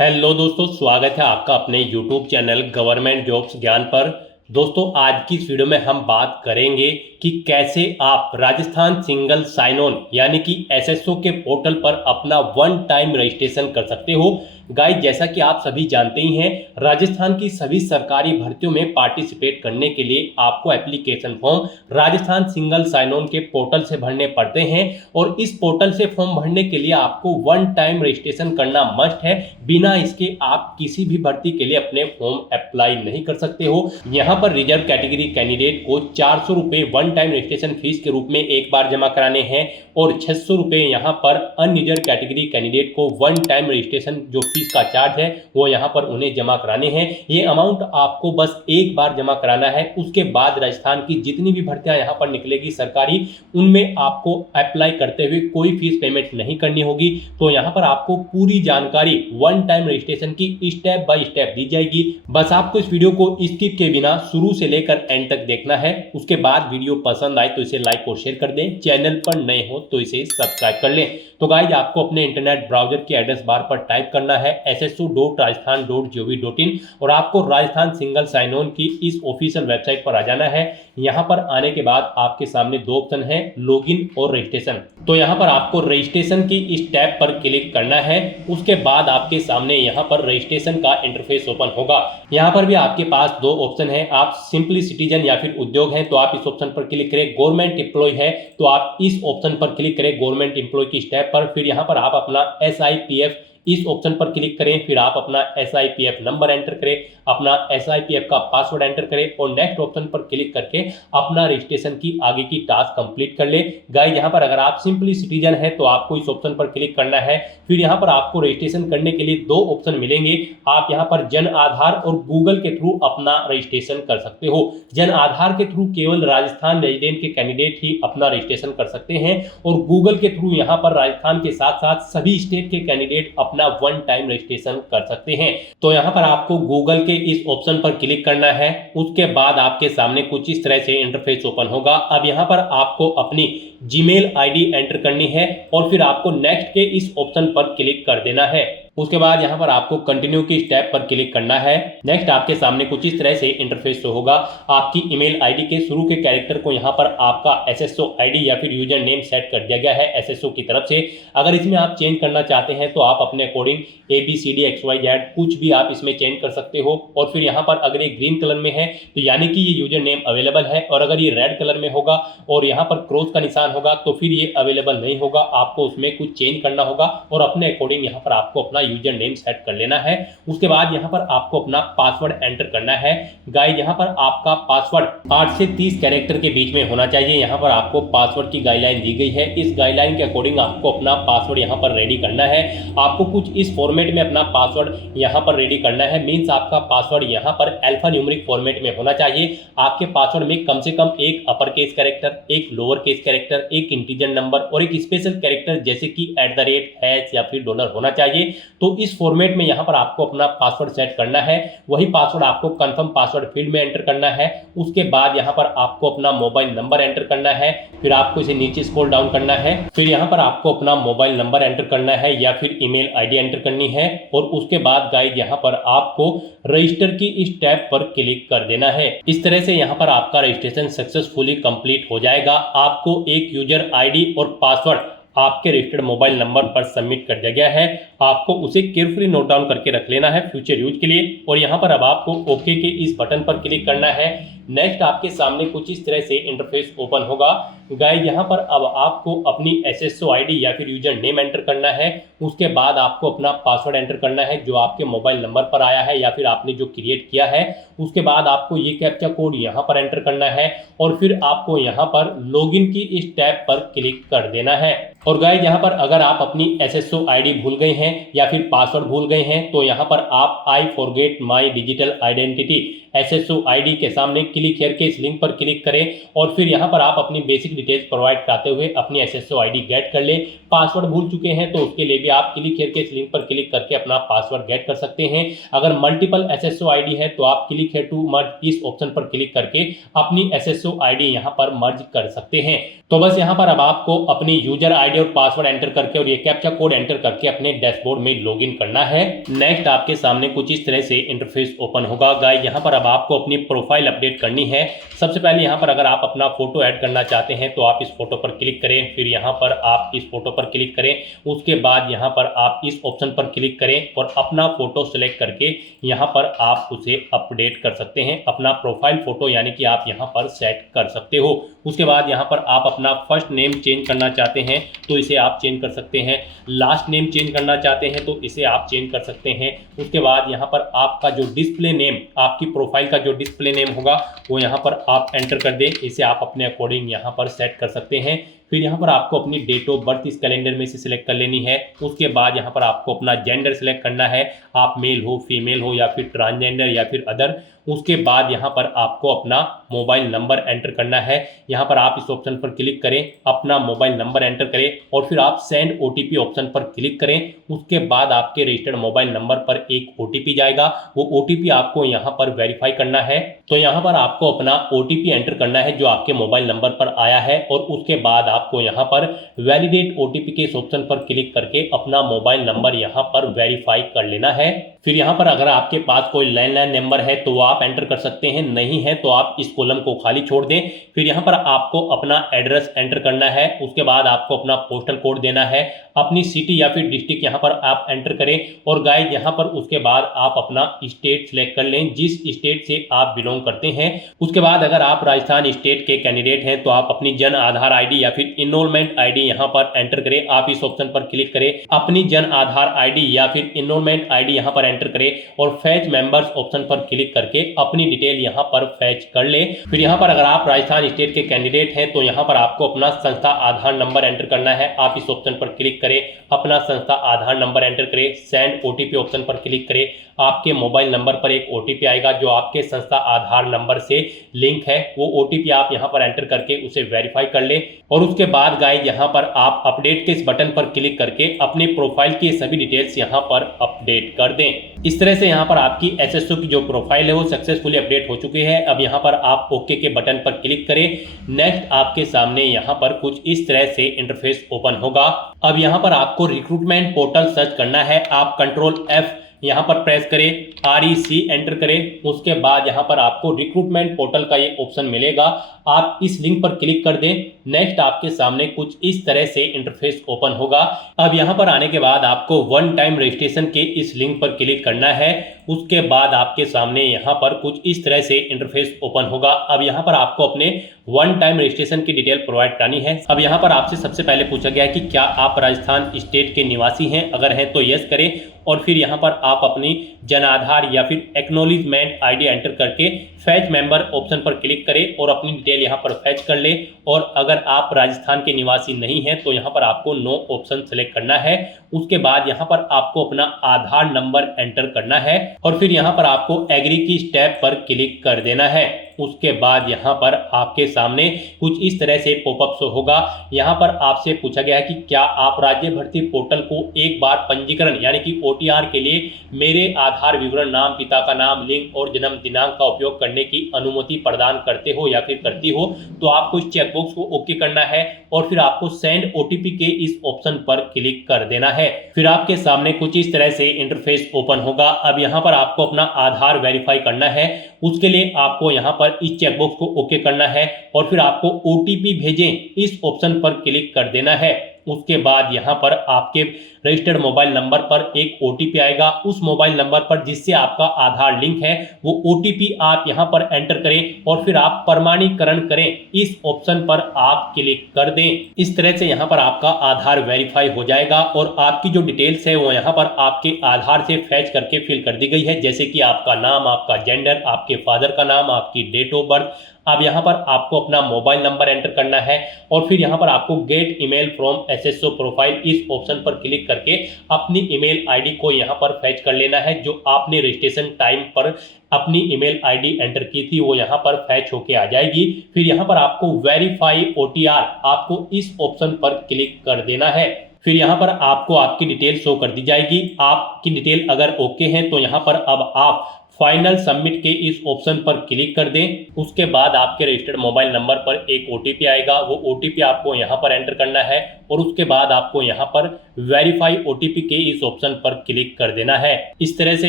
Hello दोस्तों, स्वागत है आपका अपने यूट्यूब चैनल गवर्नमेंट जॉब्स ज्ञान पर। दोस्तों, आज की इस वीडियो में हम बात करेंगे कि कैसे आप राजस्थान सिंगल साइन ऑन यानी कि एसएसओ के पोर्टल पर अपना वन टाइम रजिस्ट्रेशन कर सकते हो। गाइस, जैसा कि आप सभी जानते ही हैं, राजस्थान की सभी सरकारी भर्तियों में पार्टिसिपेट करने के लिए आपको application form Rajasthan single sign on के पोर्टल से भरने पड़ते हैं और इस पोर्टल से फॉर्म भरने के लिए आपको वन टाइम रजिस्ट्रेशन करना मस्ट है। बिना इसके आप किसी भी भर्ती के लिए अपने फॉर्म अप्लाई नहीं कर सकते हो। यहाँ पर रिजर्व कैटेगरी कैंडिडेट को 400 रुपये वन टाइम रजिस्ट्रेशन फीस के रूप में एक बार जमा कराने हैं और 600 रुपये यहाँ पर अनरिजर्व कैटेगरी कैंडिडेट को वन टाइम रजिस्ट्रेशन जो फीस का चार्ज है वो यहाँ पर उन्हें जमा कराने हैं। ये अमाउंट आपको बस एक बार जमा कराना है। उसके बाद राजस्थान की जितनी भी भर्तियां यहाँ पर निकलेगी सरकारी, उनमें आपको अप्लाई करते हुए कोई फीस पेमेंट नहीं करनी होगी। तो यहाँ पर आपको पूरी जानकारी वन टाइम रजिस्ट्रेशन की स्टेप बाय स्टेप दी जाएगी। बस आपको इस वीडियो को स्किप के बिना शुरू से लेकर एंड तक देखना है। उसके बाद वीडियो पसंद आए तो इसे लाइक और शेयर कर दें। चैनल पर नए हो तो इसे सब्सक्राइब कर लें। तो गाइस, आपको अपने इंटरनेट ब्राउजर के एड्रेस बार पर टाइप करना है sso.rajasthan.gov.in और आपको राजस्थान सिंगल साइन ऑन की इस ऑफिशियल वेबसाइट पर आ जाना है। यहाँ पर आने के बाद आपके सामने दो ऑप्शन है, लॉगिन और रजिस्ट्रेशन। तो यहाँ पर आपको रजिस्ट्रेशन की इस टैब पर क्लिक करना है। उसके बाद आपके सामने यहाँ पर रजिस्ट्रेशन का इंटरफेस ओपन होगा। यहाँ पर भी आपके पास दो ऑप्शन है, आप सिंपली सिटीजन या फिर उद्योग है तो आप इस ऑप्शन पर क्लिक करें। गवर्नमेंट एम्प्लॉय है तो आप इस ऑप्शन पर क्लिक करें, गवर्नमेंट एम्प्लॉय की स्टेप पर। फिर यहाँ पर आप अपना SIPF इस ऑप्शन पर क्लिक करें। फिर आप अपना SIPF नंबर एंटर करें, अपना SIPF का पासवर्ड एंटर करें और नेक्स्ट ऑप्शन पर क्लिक करके अपना रजिस्ट्रेशन की आगे की टास्क कंप्लीट कर ले। गाइस, यहाँ पर अगर आप सिंपली सिटीजन है तो आपको इस ऑप्शन पर क्लिक करना है। फिर यहाँ पर आपको रजिस्ट्रेशन करने के लिए दो ऑप्शन मिलेंगे। आप यहाँ पर जन आधार और गूगल के थ्रू अपना रजिस्ट्रेशन कर सकते हो। जन आधार के थ्रू केवल राजस्थान रेजिडेंट के कैंडिडेट ही अपना रजिस्ट्रेशन कर सकते हैं और गूगल के थ्रू यहाँ पर राजस्थान के साथ साथ सभी स्टेट के कैंडिडेट अपना वन टाइम रजिस्ट्रेशन कर सकते हैं। तो यहाँ पर आपको गूगल के इस ऑप्शन पर क्लिक करना है। उसके बाद आपके सामने कुछ इस तरह से इंटरफेस ओपन होगा। अब यहाँ पर आपको अपनी जीमेल आईडी एंटर करनी है और फिर आपको नेक्स्ट के इस ऑप्शन पर क्लिक कर देना है। उसके बाद यहाँ पर आपको कंटिन्यू की स्टेप पर क्लिक करना है। नेक्स्ट आपके सामने कुछ इस तरह से इंटरफेस शो होगा। आपकी ईमेल आईडी के शुरू के कैरेक्टर को यहाँ पर आपका SSO आईडी या फिर यूजर नेम सेट कर दिया गया है SSO की तरफ से। अगर इसमें आप चेंज करना चाहते हैं तो आप अपने अकॉर्डिंग ABCDXYZ कुछ भी आप इसमें चेंज कर सकते हो। और फिर यहाँ पर अगर ये ग्रीन कलर में है तो यानी कि ये यूजर नेम अवेलेबल है, और अगर ये रेड कलर में होगा और यहाँ पर क्रॉस का निशान होगा तो फिर ये अवेलेबल नहीं होगा। आपको उसमें कुछ चेंज करना होगा और अपने अकॉर्डिंग यहाँ पर आपको अपना यूजर नेम सेट कर लेना है। उसके बाद यहाँ पर आपको अपना पासवर्ड एंटर करना है। गाइस, यहाँ पर आपका पासवर्ड 8 से 30 कैरेक्टर के बीच में होना चाहिए। यहाँ पर आपको पासवर्ड की गाइडलाइन दी गई है। इस गाइडलाइन के अकॉर्डिंग आपको अपना पासवर्ड यहाँ पर रेडी करना है। आपको कुछ इस फॉर्मेट में अपना पासवर्ड यहाँ पर रेडी करना है। मीन्स आपका पासवर्ड यहाँ पर अल्फा न्यूमेरिक फॉर्मेट में होना चाहिए। आपके पासवर्ड में कम से कम एक अपर केस कैरेक्टर, एक लोअर केस कैरेक्टर, एक इंटीजर नंबर और एक स्पेशल कैरेक्टर जैसे कि @ या फिर डॉलर होना चाहिए। तो इस फॉर्मेट में यहाँ पर आपको अपना पासवर्ड सेट करना है। वही पासवर्ड आपको कंफर्म पासवर्ड फील्ड में एंटर करना है। उसके बाद यहाँ पर आपको अपना मोबाइल नंबर एंटर करना है। फिर आपको इसे नीचे स्क्रॉल डाउन करना है। फिर यहाँ पर आपको अपना मोबाइल नंबर एंटर करना है या फिर ईमेल आईडी एंटर करनी है। और उसके बाद गाइस, यहाँ पर आपको रजिस्टर की इस टैब पर क्लिक कर देना है। इस तरह से यहाँ पर आपका रजिस्ट्रेशन सक्सेसफुली कंप्लीट हो जाएगा। आपको एक यूजर आईडी और पासवर्ड आपके रजिस्टर्ड मोबाइल नंबर पर सबमिट कर दिया गया है। आपको उसे केयरफुली नोट डाउन करके रख लेना है फ्यूचर यूज के लिए। और यहाँ पर अब आपको ओके के इस बटन पर क्लिक करना है। नेक्स्ट आपके सामने कुछ इस तरह से इंटरफेस ओपन होगा। गाइस, यहाँ पर अब आपको अपनी SSO आईडी या फिर यूजर नेम एंटर करना है। उसके बाद आपको अपना पासवर्ड एंटर करना है जो आपके मोबाइल नंबर पर आया है या फिर आपने जो क्रिएट किया है। उसके बाद आपको ये कैप्चा कोड यहाँ पर एंटर करना है और फिर आपको यहाँ पर लॉगिन की इस टैब पर क्लिक कर देना है। और गाइस, यहाँ पर अगर आप अपनी SSO आईडी भूल गए हैं या फिर पासवर्ड भूल गए हैं तो यहाँ पर आप I forget my digital identity SSO ID के सामने क्लिक हियर के इस लिंक पर क्लिक करें और फिर यहाँ पर आप अपनी बेसिक डिटेल्स प्रोवाइड कराते हुए अपनी SSO ID गेट कर ले। पासवर्ड भूल चुके हैं तो उसके लिए भी आप क्लिक हियर के इस लिंक पर क्लिक करके अपना पासवर्ड गेट कर सकते हैं। अगर मल्टीपल SSO ID है तो आप क्लिक हियर टू मर्ज इस ऑप्शन पर क्लिक करके अपनी SSO ID यहाँ पर मर्ज कर सकते हैं। तो बस यहाँ पर अब आपको अपनी यूजर आईडी और पासवर्ड एंटर करके और ये कैप्चा कोड एंटर करके अपने डैशबोर्ड में लॉगिन करना है। नेक्स्ट आपके सामने कुछ इस तरह से इंटरफेस ओपन होगा। गाइस यहाँ पर अब आपको अपनी प्रोफाइल अपडेट करनी है। सबसे पहले यहाँ पर अगर आप अपना फोटो ऐड करना चाहते हैं तो आप इस फोटो पर क्लिक करें, फिर यहाँ पर आप इस फोटो पर क्लिक करें, उसके बाद यहाँ पर आप इस ऑप्शन पर क्लिक करें और अपना फोटो सेलेक्ट करके यहाँ पर आप उसे अपडेट कर सकते हैं। अपना प्रोफाइल फोटो यानी कि आप यहाँ पर सेट कर सकते हो। उसके बाद यहाँ पर आप अपना फर्स्ट नेम चेंज करना चाहते हैं तो इसे आप चेंज कर सकते हैं। लास्ट नेम चेंज करना चाहते हैं तो इसे आप चेंज कर सकते हैं। उसके बाद यहाँ पर आपका जो डिस्प्ले नेम, आपकी प्रोफाइल का जो डिस्प्ले नेम होगा वो यहाँ पर आप एंटर कर दें। इसे आप अपने अकॉर्डिंग यहाँ पर सेट कर सकते हैं। फिर यहाँ पर आपको अपनी डेट ऑफ बर्थ इस कैलेंडर में से सिलेक्ट कर लेनी है। उसके बाद यहाँ पर आपको अपना जेंडर सिलेक्ट करना है, आप मेल हो, फीमेल हो या फिर ट्रांसजेंडर या फिर अदर। उसके बाद यहाँ पर आपको अपना मोबाइल नंबर एंटर करना है। यहाँ पर आप इस ऑप्शन पर क्लिक करें, अपना मोबाइल नंबर एंटर करें और फिर आप सेंड OTP ऑप्शन पर क्लिक करें। उसके बाद आपके रजिस्टर्ड मोबाइल नंबर पर एक OTP जाएगा, वो OTP आपको यहाँ पर वेरीफाई करना है। तो यहाँ पर आपको अपना OTP एंटर करना है जो आपके मोबाइल नंबर पर आया है और उसके बाद आपको यहाँ पर वैलिडेट OTP के इस ऑप्शन पर क्लिक करके अपना मोबाइल नंबर यहाँ पर वेरीफाई कर लेना है। फिर यहाँ पर अगर आपके पास कोई लैंडलाइन नंबर है तो आप एंटर कर सकते हैं, नहीं है तो आप इस कॉलम को खाली छोड़ दें। फिर यहाँ पर आपको अपना एड्रेस एंटर करना है। उसके बाद आपको अपना पोस्टल कोड देना है, अपनी सिटी या फिर डिस्ट्रिक्ट यहाँ पर आप एंटर करें और गाइस यहाँ पर उसके बाद आप अपना स्टेट सिलेक्ट कर लें, जिस स्टेट से आप बिलोंग करते हैं। उसके बाद अगर आप राजस्थान स्टेट के कैंडिडेट हैं तो आप अपनी जन आधार ID या फिर इनरोलमेंट ID यहाँ पर एंटर करें। आप इस ऑप्शन पर क्लिक करें, अपनी जन आधार ID या फिर इनरोलमेंट ID यहाँ पर एंटर करें और फैच मेंबर्स ऑप्शन पर क्लिक करके अपनी डिटेल यहाँ पर फैच कर ले। फिर यहाँ पर अगर आप राजस्थान स्टेट के कैंडिडेट हैं तो यहाँ पर आपको अपना संस्था आधार नंबर एंटर करना है। आप इस ऑप्शन पर क्लिक करें, अपना संस्था आधार नंबर एंटर करें, सेंड OTP ऑप्शन पर क्लिक करें। आपके मोबाइल नंबर पर एक OTP आएगा जो आपके संस्था आधार नंबर से लिंक है। वो OTP आप यहाँ पर एंटर करके उसे वेरीफाई कर ले और उसके बाद गाइस यहाँ पर आप अपडेट के इस बटन पर क्लिक करके अपने प्रोफाइल की सभी डिटेल्स यहाँ पर अपडेट कर दें। इस तरह से यहाँ पर आपकी SSO की जो प्रोफाइल है वो सक्सेसफुली अपडेट हो चुकी है। अब यहाँ पर आप ओके के बटन पर क्लिक करें। नेक्स्ट आपके सामने यहाँ पर कुछ इस तरह से इंटरफेस ओपन होगा। अब यहाँ पर आपको रिक्रूटमेंट पोर्टल सर्च करना है। आप कंट्रोल F यहाँ पर प्रेस करें, REC एंटर करें। उसके बाद यहाँ पर आपको रिक्रूटमेंट पोर्टल का ये ऑप्शन मिलेगा, आप इस लिंक पर क्लिक कर दें। नेक्स्ट आपके सामने कुछ इस तरह से इंटरफेस ओपन होगा। अब यहाँ पर आने के बाद आपको वन टाइम रजिस्ट्रेशन के इस लिंक पर क्लिक करना है। उसके बाद आपके सामने यहाँ पर कुछ इस तरह से इंटरफेस ओपन होगा। अब यहाँ पर आपको अपने वन टाइम रजिस्ट्रेशन की डिटेल प्रोवाइड करानी है। अब यहाँ पर आपसे सबसे पहले पूछा गया है कि क्या आप राजस्थान स्टेट के निवासी हैं, अगर हैं तो यस करें और फिर यहाँ पर आप अपनी जन आधार या फिर एक्नॉलेजमेंट ID एंटर करके फैच मेंबर ऑप्शन पर क्लिक करें और अपनी डिटेल यहाँ पर फैच कर लें। और अगर आप राजस्थान के निवासी नहीं हैं तो यहाँ पर आपको नो ऑप्शन सेलेक्ट करना है। उसके बाद यहाँ पर आपको अपना आधार नंबर एंटर करना है और फिर यहाँ पर आपको एग्री की स्टेप पर क्लिक कर देना है। उसके बाद यहाँ पर आपके सामने कुछ इस तरह से पॉपअप शो होगा। यहाँ पर आपसे पूछा गया है कि क्या आप राज्य भर्ती पोर्टल को एक बार पंजीकरण यानी कि OTR के लिए मेरे आधार विवरण, नाम, पिता का नाम, लिंग और जन्म दिनांक का उपयोग करने की अनुमति प्रदान करते हो या फिर करती हो। तो आपको इस चेकबॉक्स को ओके करना है और फिर आपको सेंड OTP के इस ऑप्शन पर क्लिक कर देना है। फिर आपके सामने कुछ इस तरह से इंटरफेस ओपन होगा। अब यहाँ पर आपको अपना आधार वेरीफाई करना है। उसके लिए आपको यहाँ पर इस चेकबॉक्स को ओके करना है और फिर आपको OTP भेजें इस ऑप्शन पर क्लिक कर देना है। उसके बाद यहाँ पर आपके रजिस्टर्ड मोबाइल नंबर पर एक OTP आएगा। उस मोबाइल नंबर पर जिससे आपका आधार लिंक है वो OTP आप यहाँ पर एंटर करें और फिर आप प्रमाणीकरण करें, इस ऑप्शन पर आप क्लिक कर दें। इस तरह से यहाँ पर आपका आधार वेरीफाई हो जाएगा और आपकी जो डिटेल्स है वो यहाँ पर आपके आधार से फैच करके फिल कर दी गई है, जैसे कि आपका नाम, आपका जेंडर, आपके फादर का नाम, आपकी डेट ऑफ बर्थ, अब यहाँ पर आपको अपना मोबाइल नंबर एंटर करना है और फिर यहाँ पर आपको gate email from SSO profile इस ऑप्शन पर क्लिक करके अपनी ईमेल आईडी को यहाँ पर फैच कर लेना है। जो आपने रजिस्ट्रेशन टाइम पर अपनी ईमेल आईडी एंटर की थी वो यहाँ पर फैच होके आ जाएगी। फिर यहाँ पर आपको वेरीफाई ओटीआर आपको इस ऑप्शन पर क्लिक कर देना है। फिर यहाँ पर आपको आपकी डिटेल शो कर दी जाएगी। आपकी डिटेल अगर ओके है तो यहाँ पर अब आप फाइनल सबमिट के इस ऑप्शन पर क्लिक कर दें। उसके बाद आपके रजिस्टर्ड मोबाइल नंबर पर एक ओटीपी आएगा, वो ओटीपी आपको यहाँ पर एंटर करना है और उसके बाद आपको यहाँ पर वेरीफाई ओटीपी के इस ऑप्शन पर क्लिक कर देना है। इस तरह से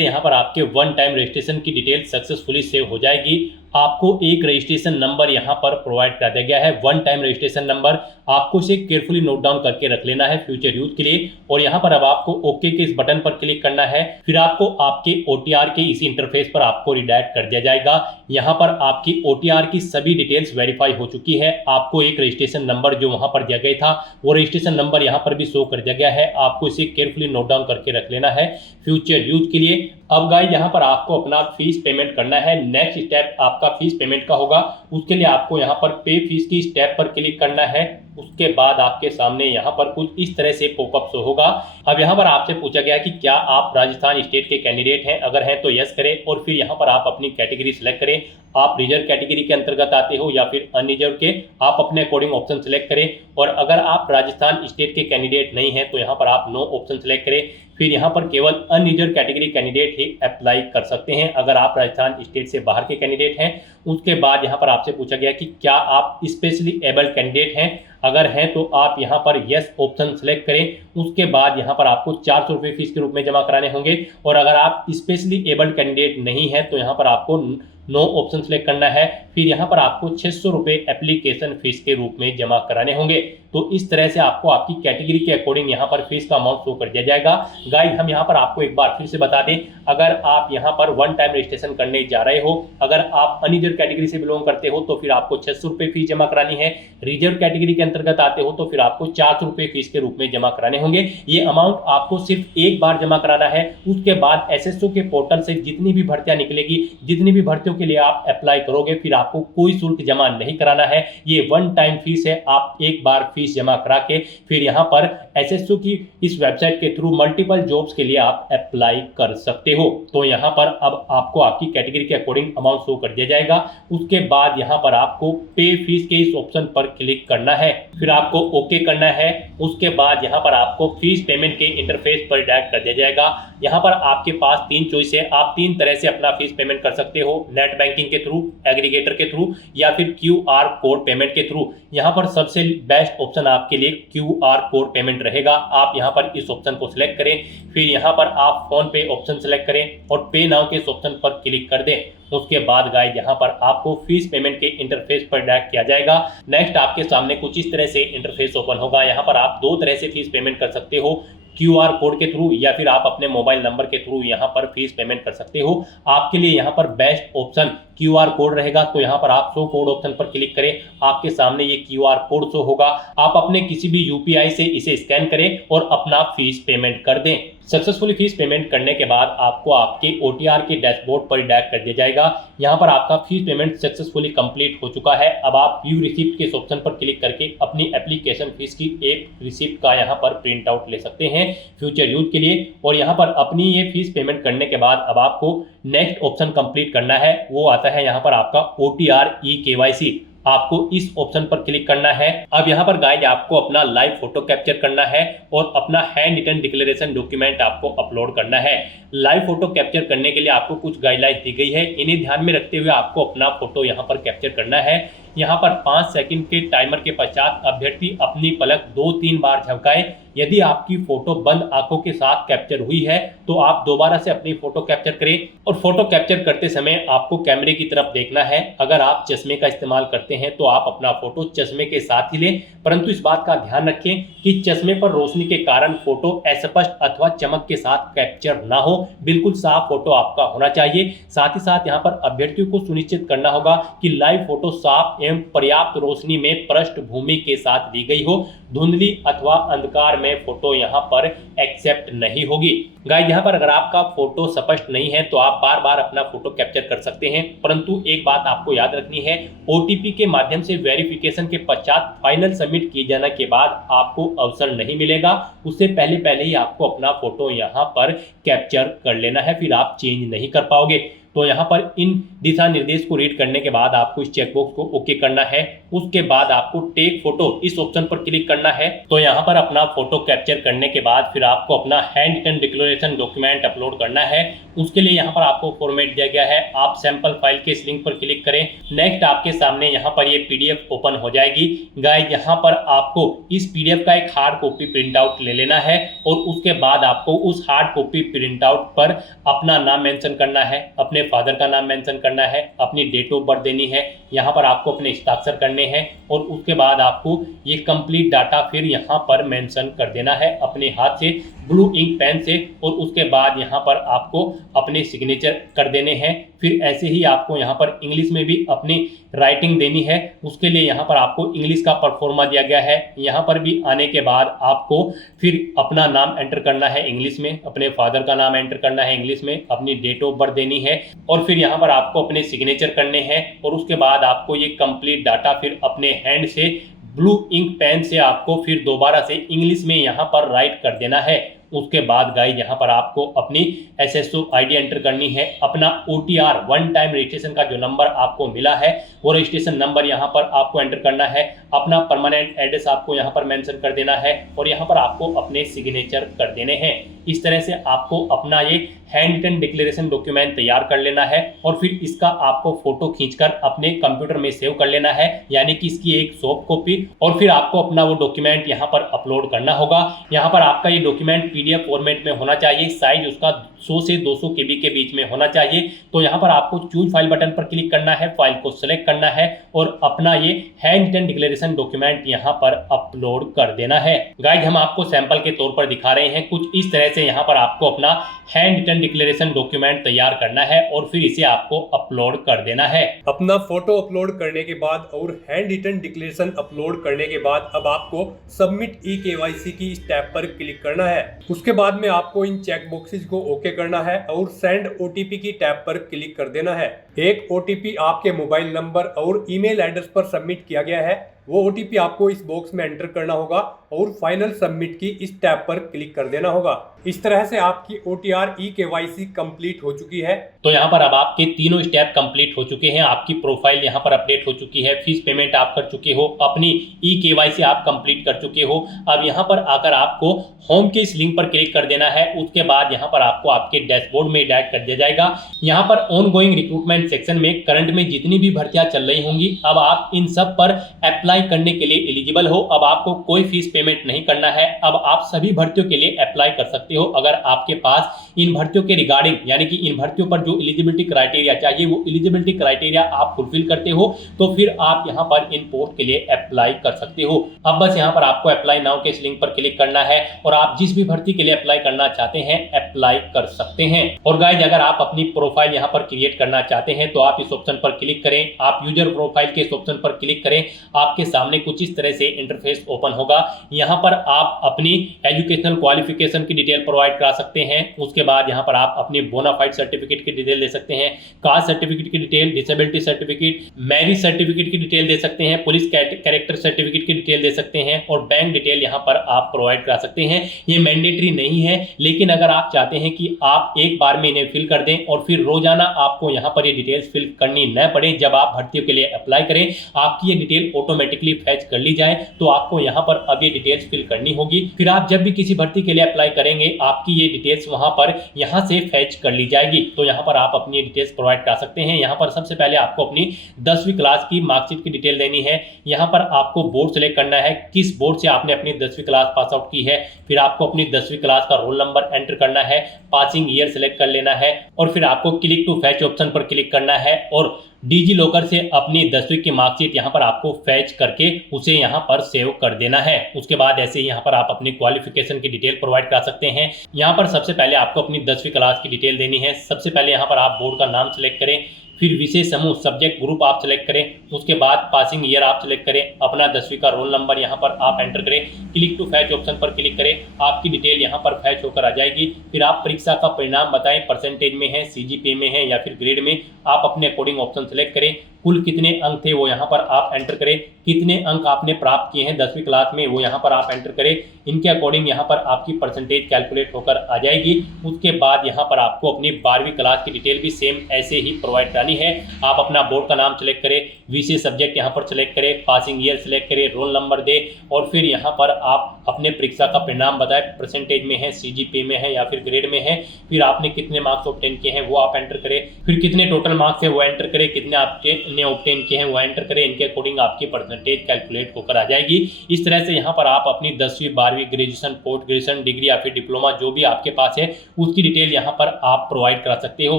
यहाँ पर आपके वन टाइम रजिस्ट्रेशन की डिटेल सक्सेसफुली सेव हो जाएगी। आपको एक रजिस्ट्रेशन नंबर यहाँ पर प्रोवाइड कर दिया गया है, वन टाइम रजिस्ट्रेशन नंबर। आपको इसे केयरफुली नोट डाउन करके रख लेना है फ्यूचर यूज के लिए। और यहाँ पर अब आपको ओके के इस बटन पर क्लिक करना है। फिर आपको आपके ओटीआर के इसी इंटरफेस पर आपको रिडायरेक्ट कर दिया जाएगा। यहाँ पर आपकी ओटीआर की सभी डिटेल्स वेरीफाई हो चुकी है। आपको एक रजिस्ट्रेशन नंबर जो वहां पर दिया गया था वो रजिस्ट्रेशन नंबर यहाँ पर भी शो कर दिया गया है। आपको इसे केयरफुली नोट डाउन करके रख लेना है फ्यूचर यूज के लिए। अब गाइस यहाँ पर आपको अपना फीस पेमेंट करना है। नेक्स्ट स्टेप आपका फीस पेमेंट का होगा। उसके लिए आपको यहाँ पर पे फीस की स्टेप पर क्लिक करना है। उसके बाद आपके सामने यहाँ पर कुछ इस तरह से पॉपअप शो होगा। अब यहाँ पर आपसे पूछा गया कि क्या आप राजस्थान स्टेट के कैंडिडेट हैं, अगर हैं तो यस करें और फिर यहाँ पर आप अपनी कैटेगरी सिलेक्ट करें। आप रिजर्व कैटेगरी के अंतर्गत आते हो या फिर अनरिजर्व के, आप अपने अकॉर्डिंग ऑप्शन सिलेक्ट करें। और अगर आप राजस्थान स्टेट के कैंडिडेट नहीं हैं तो यहाँ पर आप नो ऑप्शन सिलेक्ट करें। फिर यहाँ पर केवल अनरिजर्व कैटेगरी कैंडिडेट ही अप्लाई कर सकते हैं अगर आप राजस्थान स्टेट से बाहर के कैंडिडेट हैं। उसके बाद यहाँ पर आपसे पूछा गया कि क्या आप स्पेशली एबल्ड कैंडिडेट हैं, अगर हैं तो आप यहाँ पर यस ऑप्शन सेलेक्ट करें। उसके बाद यहाँ पर आपको 400 रुपये फीस के रूप में जमा कराने होंगे। और अगर आप स्पेशली एबल्ड कैंडिडेट नहीं हैं तो यहाँ पर आपको नो ऑप्शन सेलेक्ट करना है। फिर यहाँ पर आपको 600 रुपये एप्लीकेशन फीस के रूप में जमा कराने होंगे। तो इस तरह से आपको आपकी कैटेगरी के अकॉर्डिंग यहाँ पर फीस का अमाउंट शो कर दिया जाएगा। गाइस हम यहाँ पर आपको एक बार फिर से बता दें, अगर आप यहाँ पर वन टाइम रजिस्ट्रेशन करने जा रहे हो, अगर आप अनरिजर्व कैटेगरी से बिलोंग करते हो तो फिर आपको 600 रुपये फीस जमा करानी है। रिजर्व कैटेगरी के अंतर्गत आते हो तो फिर आपको 400 रुपये फीस के रूप में जमा कराने होंगे। ये अमाउंट आपको सिर्फ एक बार जमा कराना है। उसके बाद एसएसओ के पोर्टल से जितनी भी भर्तियां निकलेगी, जितनी भी भर्तियों के लिए आप अप्लाई करोगे, फिर आपको कोई शुल्क जमा नहीं कराना है। ये वन टाइम फीस है। आप एक बार फीस जमा करा के फिर यहाँ पर एसएसओ की इस वेबसाइट के थ्रू मल्टीपल जॉब्स के लिए आप अप्लाई कर सकते हो। तो यहाँ पर अब आपको आपकी कैटेगरी के अकॉर्डिंग अमाउंट शो कर दिया जाएगा। उसके बाद यहाँ पर आपको पे फीस के इस ऑप्शन पर क्लिक करना है। फिर आपको ओके करना है। उसके बाद यहाँ पर आपको फीस पेमेंट के इंटरफेस पर डायरेक्ट कर दिया जाएगा। यहाँ पर आपके पास 3 चॉइस है। आप 3 तरह से अपना फीस पेमेंट कर सकते हो, नेट बैंकिंग के थ्रू, एग्रीगेटर के थ्रू या फिर QR कोड पेमेंट के थ्रू। यहाँ पर सबसे बेस्ट ऑप्शन आपके लिए QR कोड पेमेंट रहेगा। आप यहाँ पर इस ऑप्शन को सिलेक्ट करें। फिर यहाँ पर आप फोन पे ऑप्शन सिलेक्ट करें और पे नाउ के इस ऑप्शन पर क्लिक कर दें। उसके बाद गाइस यहाँ पर आपको फीस पेमेंट के इंटरफेस पर डायरेक्ट किया जाएगा। नेक्स्ट आपके सामने कुछ इस तरह से इंटरफेस ओपन होगा। यहाँ पर आप 2 तरह से फीस पेमेंट कर सकते हो, QR कोड के थ्रू या फिर आप अपने मोबाइल नंबर के थ्रू यहाँ पर फीस पेमेंट कर सकते हो। आपके लिए यहाँ पर बेस्ट ऑप्शन QR कोड रहेगा। तो यहाँ पर आप शो कोड ऑप्शन पर क्लिक करें। आपके सामने ये QR कोड शो होगा। आप अपने किसी भी UPI से इसे स्कैन करें और अपना फीस पेमेंट कर दें। सक्सेसफुली फीस पेमेंट करने के बाद आपको आपके OTR के डैशबोर्ड पर डायरेक्ट कर दिया जाएगा। यहाँ पर आपका फीस पेमेंट सक्सेसफुली कंप्लीट हो चुका है। अब आप व्यू रिसिप्ट के ऑप्शन पर क्लिक करके अपनी एप्लीकेशन फीस की एक रिसिप्ट का यहाँ पर प्रिंट आउट ले सकते हैं फ्यूचर यूज के लिए। और यहाँ पर अपनी ये फीस पेमेंट करने के बाद अब आपको नेक्स्ट ऑप्शन कंप्लीट करना है। वो आता है यहाँ पर आपका OTR eKYC। आपको इस ऑप्शन पर क्लिक करना है। अब यहाँ पर गाइस आपको अपना लाइव फोटो कैप्चर करना है और अपना हैंड रिटन डिक्लेरेशन डॉक्यूमेंट आपको अपलोड करना है। लाइव फोटो कैप्चर करने के लिए आपको कुछ गाइडलाइंस दी गई है। इन्हें ध्यान में रखते हुए आपको अपना फोटो यहाँ पर कैप्चर करना है। यहाँ पर 5 सेकंड के टाइमर के पश्चात अभ्यर्थी अपनी पलक 2-3 बार झपकाए। यदि आपकी फोटो बंद आंखों के साथ कैप्चर हुई है तो आप दोबारा से अपनी फोटो कैप्चर करें। और फोटो कैप्चर करते समय आपको कैमरे की तरफ देखना है। अगर आप चश्मे का इस्तेमाल करते हैं तो आप अपना फोटो चश्मे के साथ ही लें, परंतु इस बात का ध्यान रखें कि चश्मे पर रोशनी के कारण फोटो अस्पष्ट अथवा चमक के साथ कैप्चर ना हो। बिल्कुल साफ फोटो आपका होना चाहिए। साथ ही साथ यहाँ पर अभ्यर्थियों को सुनिश्चित करना होगा कि लाइव फोटो साफ एवं पर्याप्त रोशनी में पृष्ठभूमि के साथ ली गई हो। धुंधली अथवा अंधकार में फोटो यहाँ पर एक्सेप्ट नहीं होगी। गाइस यहाँ पर अगर आपका फोटो स्पष्ट नहीं है तो आप बार बार अपना फोटो कैप्चर कर सकते हैं, परंतु एक बात आपको याद रखनी है, ओटीपी के माध्यम से वेरिफिकेशन के पश्चात फाइनल सबमिट किए जाने के बाद आपको अवसर नहीं मिलेगा। उससे पहले पहले ही आपको अपना फोटो यहाँ पर कैप्चर कर लेना है, फिर आप चेंज नहीं कर पाओगे। तो यहाँ पर इन दिशा निर्देश को रीड करने के बाद आपको इस चेकबॉक्स को ओके करना है। उसके बाद आपको टेक फोटो इस ऑप्शन पर क्लिक करना है। तो यहाँ पर अपना फोटो कैप्चर करने के बाद फिर आपको अपना handwritten declaration document upload करना है। उसके लिए यहाँ पर आपको फॉर्मेट दिया गया है, आप सैंपल फाइल के इस लिंक पर क्लिक करें। नेक्स्ट आपके सामने यहाँ पर ये पीडीएफ ओपन हो जाएगी। गाइस यहाँ पर आपको इस पीडीएफ का एक हार्ड कॉपी प्रिंट आउट ले लेना है और उसके बाद आपको उस हार्ड कॉपी प्रिंट आउट पर अपना नाम मेंशन करना है, अपने फादर का नाम मेंशन करना है, अपनी डेट ऑफ बर्थ देनी है, यहाँ पर आपको अपने हस्ताक्षर करने हैं और उसके बाद आपको ये कंप्लीट डाटा फिर यहाँ पर मेंशन कर देना है अपने हाथ से ब्लू इंक पेन से, और उसके बाद यहाँ पर आपको अपने सिग्नेचर कर देने हैं। फिर ऐसे ही आपको यहाँ पर इंग्लिश में भी अपनी राइटिंग देनी है। उसके लिए यहाँ पर आपको इंग्लिश का परफॉर्मा दिया गया है। यहाँ पर भी आने के बाद आपको फिर अपना नाम एंटर करना है इंग्लिश में, अपने फादर का नाम एंटर करना है इंग्लिश में, अपनी डेट ऑफ बर्थ देनी है और फिर यहाँ पर आपको अपने सिग्नेचर करने हैं और उसके बाद आपको ये कंप्लीट डाटा फिर अपने हैंड से ब्लू इंक पेन से आपको फिर दोबारा से इंग्लिश में यहाँ पर राइट कर देना है। उसके बाद गाइस यहाँ पर आपको अपनी एसएसओ आईडी एंटर करनी है, अपना ओटीआर वन टाइम रजिस्ट्रेशन का जो नंबर आपको मिला है वो रजिस्ट्रेशन नंबर यहाँ पर आपको एंटर करना है, अपना परमानेंट एड्रेस आपको यहाँ पर मेंशन कर देना है और यहाँ पर आपको अपने सिग्नेचर कर देने हैं। इस तरह से आपको अपना ये हैंड रिटन डिक्लेरेशन डॉक्यूमेंट तैयार कर लेना है और फिर इसका आपको फोटो खींचकर अपने कंप्यूटर में सेव कर लेना है, यानी कि इसकी एक सॉफ्ट कॉपी, और फिर आपको अपना वो डॉक्यूमेंट यहाँ पर अपलोड करना होगा। यहाँ पर आपका ये डॉक्यूमेंट पीडीएफ फॉर्मेट में होना चाहिए, साइज उसका 100 से 200 केबी के बीच में होना चाहिए। तो यहाँ पर आपको चूज फाइल बटन पर क्लिक करना है, फाइल को सिलेक्ट करना है और अपना ये हैंड रिटन डिक्लेरेशन डॉक्यूमेंट यहाँ पर अपलोड कर देना है। गाइस हम आपको सैंपल के तौर पर दिखा रहे हैं, कुछ इस तरह से यहाँ पर आपको अपना हैंड रिटन डिक्लेरेशन डॉक्यूमेंट तैयार करना है और फिर इसे आपको अपलोड कर देना है। अपना फोटो अपलोड करने के बाद और हैंड रिटन डिक्लेरेशन अपलोड करने के बाद अब आपको सबमिट ई-केवाईसी की इस टैब पर क्लिक करना है। उसके बाद में आपको इन चेक बॉक्सेस को ओके करना है और सेंड ओटीपी की टैब पर क्लिक कर देना है। एक ओटीपी आपके मोबाइल नंबर और ईमेल एड्रेस पर सबमिट किया गया है, वो ओटीपी आपको इस बॉक्स में एंटर करना होगा और फाइनल सबमिट की इस टैब पर क्लिक कर देना होगा। इस तरह से आपकी ओटीआर ई-केवाईसी कंप्लीट हो चुकी है। तो यहाँ पर अब आपके तीनों स्टेप कंप्लीट हो चुके हैं, आपकी प्रोफाइल यहाँ पर अपडेट हो चुकी है, फीस पेमेंट आप कर चुके हो, अपनी ई-केवाईसी आप कंप्लीट कर चुके हो। अब यहाँ पर आकर आपको होम के इस लिंक पर क्लिक कर देना है। उसके बाद यहाँ पर आपको आपके डैशबोर्ड में डायरेक्ट कर दिया जाएगा। यहाँ पर ऑनगोइंग रिक्रूटमेंट सेक्शन में करंट में जितनी भी भर्तियां चल रही होंगी, अब आप इन सब पर अप्लाई करने के लिए एलिजिबल हो। अब आपको कोई फीस पेमेंट नहीं करना है, अब आप सभी भर्तियों के लिए अप्लाई कर सकते हो। अगर आपके पास इन भर्तियों के रिगार्डिंग, यानी कि इन भर्तियों पर जो एलिजिबिलिटी क्राइटेरिया चाहिए वो एलिजिबिलिटी क्राइटेरिया आप फुलफिल करते हो, तो फिर आप यहाँ पर इन पोस्ट के लिए अप्लाई कर सकते हो। अब बस यहाँ पर आपको अप्लाई नाउ के इस लिंक पर क्लिक करना है और आप जिस भी भर्ती के लिए अप्लाई करना चाहते हैं अप्लाई कर सकते हैं। और गाइस अगर आप अपनी प्रोफाइल यहाँ पर क्रिएट करना चाहते हैं तो आप इस ऑप्शन पर क्लिक करें, आप यूजर प्रोफाइल के इस ऑप्शन पर क्लिक करें। आपके सामने कुछ इस तरह से इंटरफेस ओपन होगा। यहाँ पर आप अपनी एजुकेशनल क्वालिफिकेशन की डिटेल प्रोवाइड करा सकते हैं। उसके बाद यहाँ पर आप अपनी बोनाफाइड सर्टिफिकेट की डिटेल दे सकते हैं, कास्ट सर्टिफिकेट की detail, disability certificate, marriage certificate की डिटेल दे सकते हैं, पुलिस कैरेक्टर सर्टिफिकेट की डिटेल दे सकते हैं और बैंक डिटेल यहाँ पर आप प्रोवाइड करा सकते हैं। ये मैंडेटरी नहीं है, लेकिन अगर आप चाहते हैं कि आप एक बार में इन्हें फिल कर दें और फिर रोजाना आपको यहाँ पर ये डिटेल्स फिल करनी न पड़े, जब आप भर्तियों के लिए अप्लाई करें आपकी ये डिटेल ऑटोमेटिकली फैच कर ली जाए, तो आपको यहाँ पर अब ये डिटेल्स फिल करनी होगी। फिर आप जब भी किसी भर्ती के लिए अप्लाई करेंगे आपकी ये डिटेल्स वहां पर यहाँ से फैच कर ली जाएगी। तो यहाँ पर आप अपनी डिटेल्स प्रोवाइड कर सकते हैं। यहाँ पर सबसे पहले आपको अपनी 10वीं क्लास की मार्कशीट की डिटेल देनी है। यहाँ पर आपको बोर्ड सेलेक्ट करना है, किस बोर्ड से आपने अपनी 10वीं क्लास पास आउट की है। फिर आपको अपनी 10वीं क्लास का रोल नंबर एंटर करना है, पासिंग ईयर सेलेक्ट कर लेना है और फिर आपको क्लिक टू फैच ऑप्शन पर क्लिक करना है और डिजी लॉकर से अपनी 10वीं की मार्कशीट यहाँ पर आपको फैच करके उसे यहाँ पर सेव कर देना है। उसके बाद ऐसे ही यहाँ पर आप अपनी क्वालिफिकेशन की डिटेल प्रोवाइड कर सकते हैं। यहाँ पर सबसे पहले आपको अपनी 10वीं क्लास की डिटेल देनी है। सबसे पहले यहाँ पर आप बोर्ड का नाम सेलेक्ट करें, फिर विषय समूह सब्जेक्ट ग्रुप आप सेलेक्ट करें, उसके बाद पासिंग ईयर आप सेलेक्ट करें, अपना 10वीं का रोल नंबर यहाँ पर आप एंटर करें, क्लिक टू फैच ऑप्शन पर क्लिक करें, आपकी डिटेल यहाँ पर फैच होकर आ जाएगी। फिर आप परीक्षा का परिणाम बताएं, परसेंटेज में है, सीजीपीए में है या फिर ग्रेड में, आप अपने अकॉर्डिंग ऑप्शन सेलेक्ट करें। कुल कितने अंक थे वो यहाँ पर आप एंटर करें, कितने अंक आपने प्राप्त किए हैं 10वीं क्लास में वो यहाँ पर आप एंटर करें, इनके अकॉर्डिंग यहाँ पर आपकी परसेंटेज कैलकुलेट होकर आ जाएगी। उसके बाद यहाँ पर आपको अपनी 12वीं क्लास की डिटेल भी सेम ऐसे ही प्रोवाइड करानी है। आप अपना बोर्ड का नाम सेलेक्ट करें, विषय सब्जेक्ट यहाँ पर सेलेक्ट करें, पासिंग ईयर सेलेक्ट करें, रोल नंबर दे और फिर यहाँ पर आप अपने परीक्षा का परिणाम बताएं, परसेंटेज में है, सीजीपीए में है या फिर ग्रेड में है, फिर आपने कितने मार्क्स ऑब्टेन किए हैं वो आप एंटर करें, फिर कितने टोटल मार्क्स है वो एंटर करें, कितने आपने ऑब्टेन किए हैं वो एंटर करें, इनके अकॉर्डिंग आपकी परसेंटेज कैलकुलेट होकर आ जाएगी। इस तरह से यहाँ पर आप अपनी 10वीं 12वीं ग्रेजुएशन, पोस्ट ग्रेजुएशन डिग्री या फिर डिप्लोमा जो भी आपके पास है उसकी डिटेल यहाँ पर आप प्रोवाइड करा सकते हो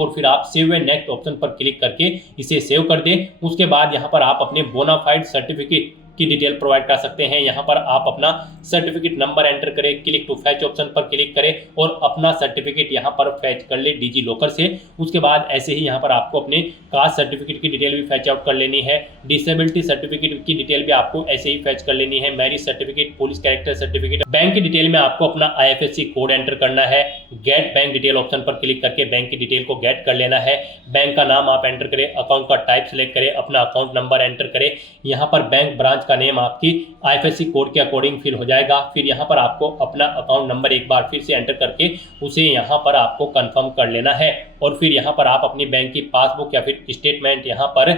और फिर आप सेव एंड नेक्स्ट ऑप्शन पर क्लिक करके इसे सेव कर दें। उसके बाद यहाँ पर आप अपने बोनाफाइड सर्टिफिकेट की डिटेल प्रोवाइड कर सकते हैं। यहाँ पर आप अपना सर्टिफिकेट नंबर एंटर करें, क्लिक टू फैच ऑप्शन पर क्लिक करें और अपना सर्टिफिकेट यहाँ पर फैच कर ले डिजी लॉकर से। उसके बाद ऐसे ही यहाँ पर आपको अपने कास्ट सर्टिफिकेट की डिटेल भी फैच आउट कर लेनी है, डिसेबिलिटी सर्टिफिकेट की डिटेल भी आपको ऐसे ही फैच कर लेनी है, marriage certificate, police character certificate. Bank की डिटेल में आपको अपना IFSC कोड एंटर करना है, गेट बैंक डिटेल ऑप्शन पर क्लिक करके बैंक की डिटेल को गेट कर लेना है। बैंक का नाम आप एंटर करें, अकाउंट का टाइप सेलेक्ट करें, अपना अकाउंट नंबर एंटर करें, यहाँ पर बैंक ब्रांच का नेम आपकी IFSC कोड के अकॉर्डिंग फिल हो जाएगा। फिर यहाँ पर आपको अपना अकाउंट नंबर एक बार फिर से एंटर करके उसे यहाँ पर आपको कंफर्म कर लेना है और फिर यहाँ पर आप अपनी बैंक की पासबुक या फिर स्टेटमेंट यहाँ पर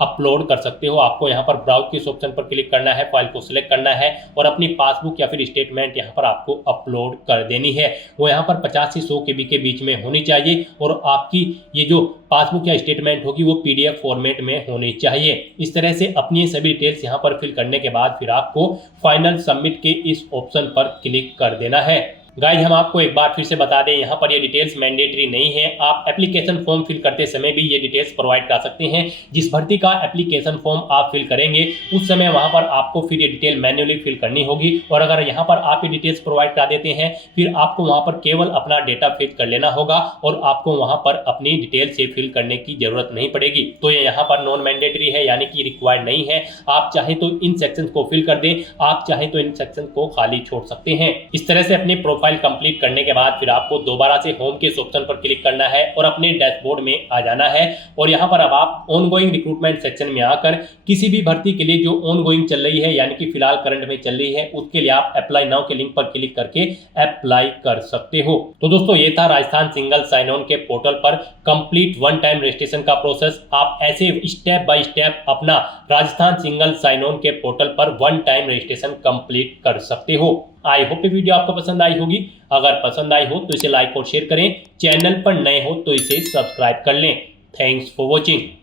अपलोड कर सकते हो। आपको यहाँ पर ब्राउज किस ऑप्शन पर क्लिक करना है, फाइल को सिलेक्ट करना है और अपनी पासबुक या फिर स्टेटमेंट यहाँ पर आपको अपलोड कर देनी है। वो यहाँ पर 50 से 100 KB के बीच में होनी चाहिए और आपकी ये जो पासबुक या स्टेटमेंट होगी वो PDF फॉर्मेट में होनी चाहिए। इस तरह से अपनी सभी डिटेल्स यहाँ पर फिल करने के बाद फिर आपको फाइनल सबमिट के इस ऑप्शन पर क्लिक कर देना है। गाइज हम आपको एक बार फिर से बता दें, यहाँ पर ये डिटेल्स मैंडेटरी नहीं है। आप एप्लीकेशन फॉर्म फिल करते समय भी ये डिटेल्स प्रोवाइड कर सकते हैं। जिस भर्ती का एप्लीकेशन फॉर्म आप फिल करेंगे उस समय वहाँ पर आपको फिर ये डिटेल मैन्युअली फिल करनी होगी और अगर यहाँ पर आप ये डिटेल्स प्रोवाइड करा देते हैं फिर आपको वहाँ पर केवल अपना डेटा फिल कर लेना होगा और आपको वहाँ पर अपनी डिटेल से फिल करने की जरूरत नहीं पड़ेगी। तो ये यहाँ पर नॉन मैंडेटरी है, यानी कि रिक्वायर्ड नहीं है। आप चाहे तो इन सेक्शन को फिल कर दें, आप चाहे तो इन सेक्शन को खाली छोड़ सकते हैं। इस तरह से अपनी प्रोफाइल कंप्लीट करने के बाद फिर आपको दोबारा से होम के इस ऑप्शन पर क्लिक करना है और अपने डैशबोर्ड में आ जाना है और यहाँ पर अब आप ऑनगोइंग रिक्रूटमेंट सेक्शन में आकर किसी भी भर्ती के लिए जो ऑनगोइंग चल रही है यानी कि फिलहाल करंट में चल रही है उसके लिए आप अप्लाई नाउ के लिंक पर क्लिक करके अप्लाई कर सकते हो। तो दोस्तों ये था राजस्थान सिंगल साइन ऑन के पोर्टल पर कंप्लीट वन टाइम रजिस्ट्रेशन का प्रोसेस। आप ऐसे स्टेप बाय स्टेप अपना राजस्थान सिंगल साइन ऑन के पोर्टल पर वन टाइम रजिस्ट्रेशन कंप्लीट कर सकते हो। आई होप ये वीडियो आपको पसंद आई होगी। अगर पसंद आई हो तो इसे लाइक और शेयर करें, चैनल पर नए हो तो इसे सब्सक्राइब कर लें। Thanks for watching.